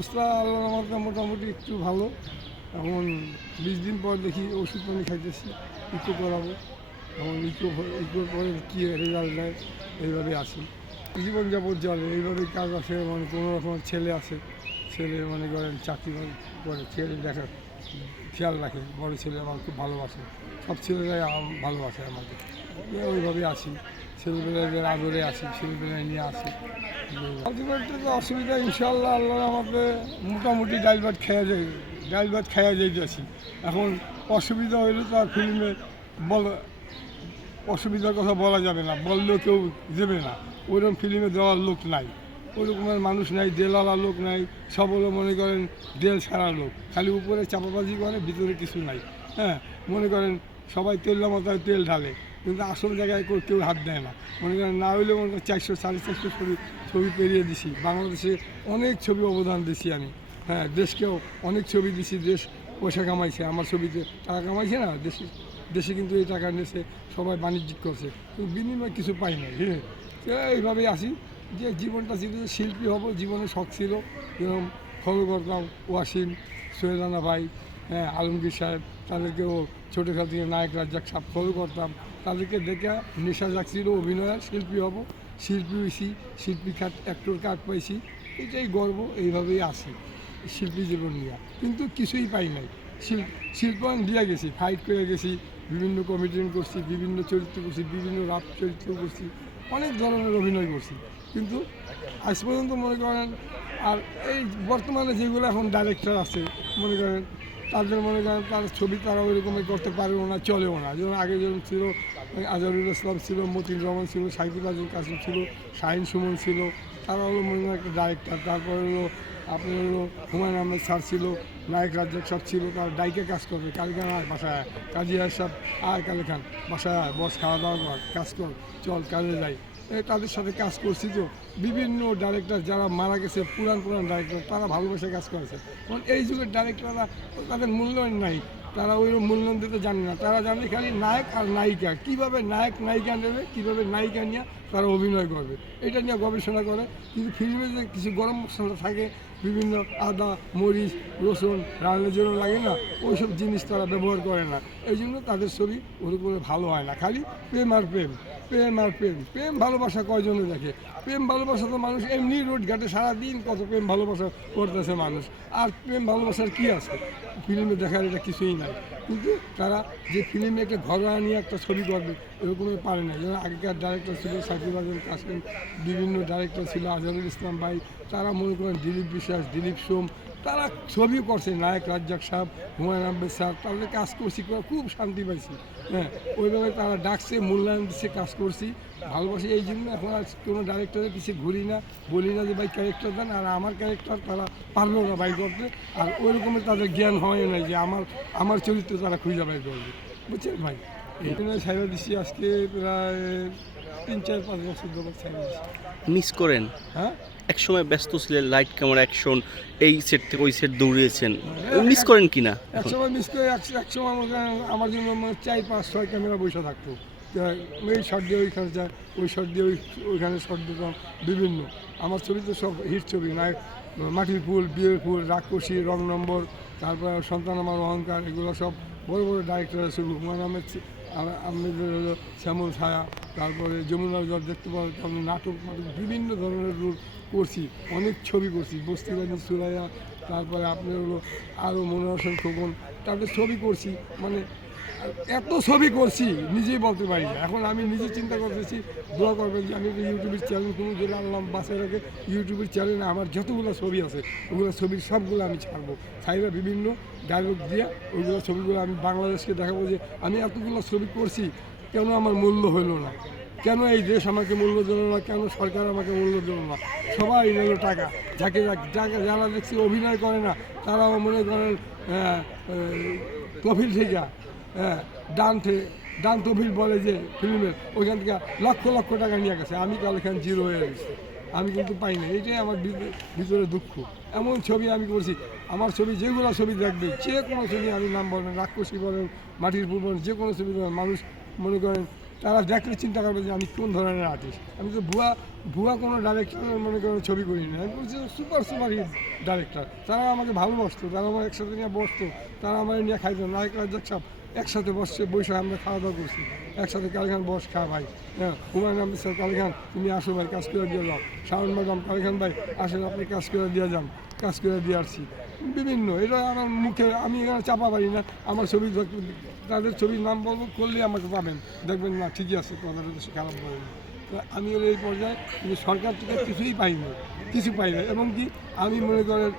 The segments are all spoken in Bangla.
অবস্থা আল্লাহর রহমতে মোটামুটি একটু ভালো। এখন 20 দিন পর দেখি ওষুধ পানি খাইতেছি, ইকো করাবো। এখন ইকোর পরে কী রেজাল্ট দেয় এইভাবে আছি। জীবনযাপন চলে এইভাবেই, কাজ আছে, মানে কোনো রকম ছেলে আছে, ছেলে মনে করেন চাকরি করে, ছেলে দেখা খেয়াল রাখে, বড় ছেলে আমার খুব ভালোবাসে, সব ছেলেরাই ভালোবাসে আমাকে। ওইভাবেই আছি, ছেলেবেলাদের আদরে আছি, ছেলেবেলায় নিয়ে আসি। আলটিমেটলি তো অসুবিধা ইনশাল্লাহ আল্লাহর আমাকে মোটামুটি ডাল ভাত খেয়া যাইতেছি। এখন অসুবিধা হইলে তো আর ফিল্মে অসুবিধার কথা বলা যাবে না, বললেও কেউ দেবে না। ওইরকম ফিল্মে দেওয়ার লোক নাই, ওইরকমের মানুষ নাই, দেলালা লোক নাই, সব হলো মনে করেন দেল ছাড়া লোক, খালি উপরে চাপাবাজি করে, ভিতরে কিছু নাই। হ্যাঁ, মনে করেন সবাই তেল মাথায় তেল ঢালে, কিন্তু আসল জায়গায় কেউ হাত দেয় না। মনে করেন না হইলে মনে করেন 400 450 ছবি পেরিয়ে দিছি। বাংলাদেশে অনেক ছবি অবদান দিছি আমি। হ্যাঁ, দেশকেও অনেক ছবি দিছি, দেশ পয়সা কামাইছে, আমার ছবিতে টাকা কামাইছে না, দেশে কিন্তু এই টাকা নিয়েছে, সবাই বাণিজ্যিক করছে, কিন্তু বিনিময় কিছু পাই নাই। হ্যাঁ, এইভাবেই আসি যে জীবনটা ছিল, শিল্পী হব জীবনে শখ ছিল। যেরকম ফলো করতাম ওয়াসিম, সোহেল রানা ভাই, হ্যাঁ, আলমগীর সাহেব, তাদেরকেও ছোটোখাটো থেকে নায়ক রাজ্জাক সাহেব ফলো করতাম। তাদেরকে দেখে নেশা জাগছিল অভিনয়ের, শিল্পী হব, শিল্পী হয়েছি, শিল্পী অ্যাক্টর কার্ড পাইছি, এটাই গর্ব। এইভাবেই আসি শিল্পী জীবন নিয়ে, কিন্তু কিছুই পাই নাই। শিল্পায়ন দিয়ে গেছি, ফাইট করে গেছি, বিভিন্ন কমেডিয়ান করছি, বিভিন্ন চরিত্র করছি, বিভিন্ন রাপ চরিত্র করছি, অনেক ধরনের অভিনয় করছি, কিন্তু আজ পর্যন্ত মনে করেন আর এই বর্তমানে যেগুলো এখন ডাইরেক্টর আছে মনে করেন, তাদের মনে করেন তার ছবি তারা ওইরকমই করতে পারেও না, চলেও না। যেমন আগে যেমন ছিল আজহারুল ইসলাম ছিল, মতিন রহমান ছিল, সাইফুল আজম কাসিম ছিল, শাহিন সুমন ছিল, তারা হলো মনে করেন একটা ডাইরেক্টর। তারপরে হলো আপনার হলো হুমায়ুন আহমেদ স্যার ছিল, নায়ক রাজ্জাক সব ছিল, তারা ডাইকে কাজ করবে, কালকে আর বাসায় কাজী সাহেব আর কালে খান বাসায় বস, খাওয়া দাওয়া কর, কাজ কর, চল কাজে যাই। তাদের সাথে কাজ করছি তো। বিভিন্ন ডাইরেক্টর যারা মারা গেছে, পুরান ডাইরেক্টর, তারা ভালোবেসে কাজ করেছে। কারণ এই যুগের ডাইরেক্টররা তাদের মূল্যায়ন নাই, তারা ওই মূল্যায়ন দিতে জানে না। তারা জানে খালি নায়ক আর নায়িকা, কীভাবে নায়ক নায়িকা নেবে, কীভাবে নায়িকা নিয়ে তারা অভিনয় করবে, এটা নিয়ে গবেষণা করে। কিন্তু ফিল্মে যে কিছু গরম মশলা থাকে, বিভিন্ন আদা, মরিচ, রসুন রান্নার জন্য লাগে না, ওইসব জিনিস তারা ব্যবহার করে না। এই জন্য তাদের ছবি ওরকম ভালো হয় না। খালি প্রেম আর প্রেম, প্রেম আর প্রেম, প্রেম ভালোবাসা কয়জনে দেখে? প্রেম ভালোবাসা তো মানুষ এমনি রোড ঘাটে সারাদিন কত প্রেম ভালোবাসা করতেছে মানুষ, আর প্রেম ভালোবাসার কী আছে ফিল্মে দেখার? এটা কিছুই নাই। কিন্তু তারা যে ফিল্মে একটা ঘরোয়া নিয়ে একটা ছবি করবে এরকমই পারে না। যেমন আগেকার ডাইরেক্টর ছিল সাইফুল আজম কাসিম, বিভিন্ন ডাইরেক্টর ছিল আজহারুল ইসলাম ভাই, তারা মনে করেন দিলীপ বিশ্বাস, দিলীপ সোম, তারা ছবিও করছে, নায়ক রাজ্জাক সাহেব, হুমায়ুন আহমেদ স্যার, তাদের কাজ করছি, খুব শান্তি পাইছি। হ্যাঁ, ওইভাবে তারা ডাকছে, মূল্যায়ন দিচ্ছে, কাজ করছি, ভালোবাসি। এই জন্য এখন আর কোনো ডাইরেক্টরের কিছু ঘুরি না, বলি না যে ভাই ক্যারেক্টার দেন, আর আমার ক্যারেক্টার তারা পারবেও না বাই করতে, আর ওই রকমের তাদের জ্ঞান হয় না যে আমার চরিত্র তারা খুঁজে বাই করবে, বুঝছেন ভাই? এই জন্য ছাইড়া দিচ্ছি আজকে প্রায় 3-4-5 বছর ধরে ছাইড়া দিচ্ছি। মিস করেন? হ্যাঁ, এক সময় ব্যস্ত ছিলেন, লাইট ক্যামেরা অ্যাকশন, এই সেট থেকে ওই সেট দৌড়িয়েছেন, মিস করেন কি না? এক সময় মিস করে, এক সময় আমার জন্য 4-5-6 ক্যামেরা বসে থাকতো, এই শট দিয়ে ওইখানে যায়, ওই শট দিয়ে ওইখানে শট দিতাম বিভিন্ন। আমার ছবি তো সব হিট ছবি, নায়ক মাটির ফুল, বিয়ের ফুল, রাক্ষসী, রং নম্বর, তারপরে সন্তান আমার অহংকার, এগুলো সব বড় বড় ডাইরেক্টরের ছবি। হুমায়ুন আহমেদের হলো শ্যামল ছায়া, তারপরে যমুনার জল দেখতে পাওয়া, তারপরে নাটক বিভিন্ন ধরনের রোল করছি, অনেক ছবি করছি, বস্তিবাদী সুরাইয়া, তারপরে আপনার হলো আরও মনোহর হোসেন খোকন, তাদের ছবি করছি। মানে এত ছবি করছি নিজেই বলতে পারি না। এখন আমি নিজে চিন্তা করতেছি, দোয়া করবেন যে আমি একটা ইউটিউবের চ্যানেল কোনো যেটা আনলাম বাসায় রেখে, ইউটিউবের চ্যানেলে আমার যতগুলো ছবি আছে ওগুলো ছবির সবগুলো আমি ছাড়বো, ছাইরা বিভিন্ন ডায়লগ দিয়ে ওইগুলো ছবিগুলো আমি বাংলাদেশকে দেখাবো যে আমি এতগুলো ছবি করছি, কেন আমার মূল্য হইল না, কেন এই দেশ আমাকে মূল্য দিল না, কেন সরকার আমাকে মূল্য দিল না। সবাই নিল টাকা, যারা দেখছি অভিনয় করে না তারাও মনে করেন তফিল থেকে, হ্যাঁ, ডান তফিল বলে যে ফিল্মের, ওইখান থেকে লক্ষ লক্ষ টাকা নিয়ে গেছে, আমি কাল এখানে জিরো হয়ে গেছি, আমি কিন্তু পাই না। এটাই আমার ভিতরে দুঃখ। এমন ছবি আমি করছি, আমার ছবি যেগুলো ছবি দেখবে, যে কোনো ছবি, আমি নাম বলেন রাক্ষসী বলেন, মাটির ফুল বলেন, যে কোনো ছবি বলেন, মানুষ মনে করেন তারা দেখলে চিন্তা করবে যে আমি কোন ধরনের আর্টিস্ট। আমি তো ভুয়া কোনো ডাইরেক্টরের মনে করেন ছবি করি না, আমি বলছি সুপার হিট ডাইরেক্টর। তারা আমাকে ভালোবাসতো, তারা আমার একসাথে নিয়ে বসতো, তারা আমার নিয়ে খাইতো। নায়ক রাজ্জাক সব একসাথে বসে আমরা খাওয়া দাওয়া করছি একসাথে। কালীখান বস খা ভাই, হ্যাঁ হুমায়ুন আহমেদ স্যার কালীখান তুমি আসো ভাই কাজ করে দিয়ে যাও, শাওন ম্যাডাম কালীখান ভাই আসেন আপনি কাজ করে দিয়ে যান, কাজ করে দিয়ে আসছি বিভিন্ন। এটা আমার মুখে আমি এখানে চাপা পারি না। আমার ছবি তাদের ছবির নাম বলবো করলে আমাকে পাবেন, দেখবেন না ঠিকই আছে, কথাটা তো খারাপ বলেন। আমি হলো এই পর্যায়ে কিন্তু সরকার থেকে কিছুই পাইনি, কিছু পাই না। এবং কি আমি মনে করেন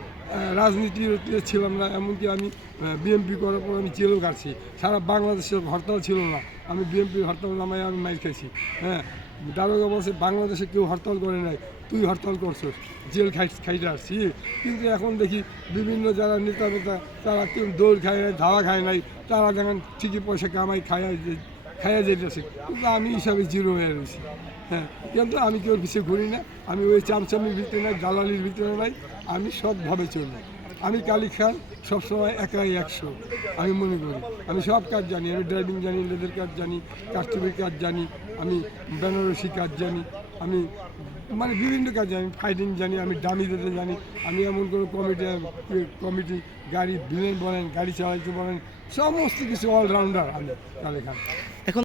রাজনীতিতে ছিলাম না, এমনকি আমি বিএমপি করার পর আমি জেলও কাটছি। সারা বাংলাদেশে হরতাল ছিল না, আমি বিএমপির হরতাল নামায় আমি মাইর খাইছি। হ্যাঁ দারোগা বলছে বাংলাদেশে কেউ হরতাল করে নাই, তুই হরতাল করছিস, জেল খাইতে আসছি। কিন্তু এখন দেখি বিভিন্ন যারা নেতা তারা কেউ দৌড় খায় নাই, ধাওয়া খায় নাই, তারা দেখেন ঠিকই পয়সা কামাই খাইয়া যেতেছে, কিন্তু আমি হিসাবে জিরো হয়ে রয়েছি। হ্যাঁ কিন্তু আমি কেউ পিছিয়ে ঘুরি না, আমি ওই চামচামির ভিতরে নাই, দালালির ভিতরে নাই, আমি সৎভাবে চলি। আমি কালী খান সবসময় একাই 100 আমি মনে করি। আমি সব কাজ জানি, আমি ড্রাইভিং জানি, লেদের কাজ জানি, কাস্টমির কাজ জানি, আমি বেনারসি কাজ জানি, আমি মানে বিভিন্ন কাজ জানি, ফাইটিং জানি, আমি ডামি দিতে জানি। আমি এমন কোনো কমিটি গাড়ি ভিলেন বলেন, গাড়ি চালাইতে বলেন, সমস্ত কিছু অলরাউন্ডার আমি কালী খান। এখন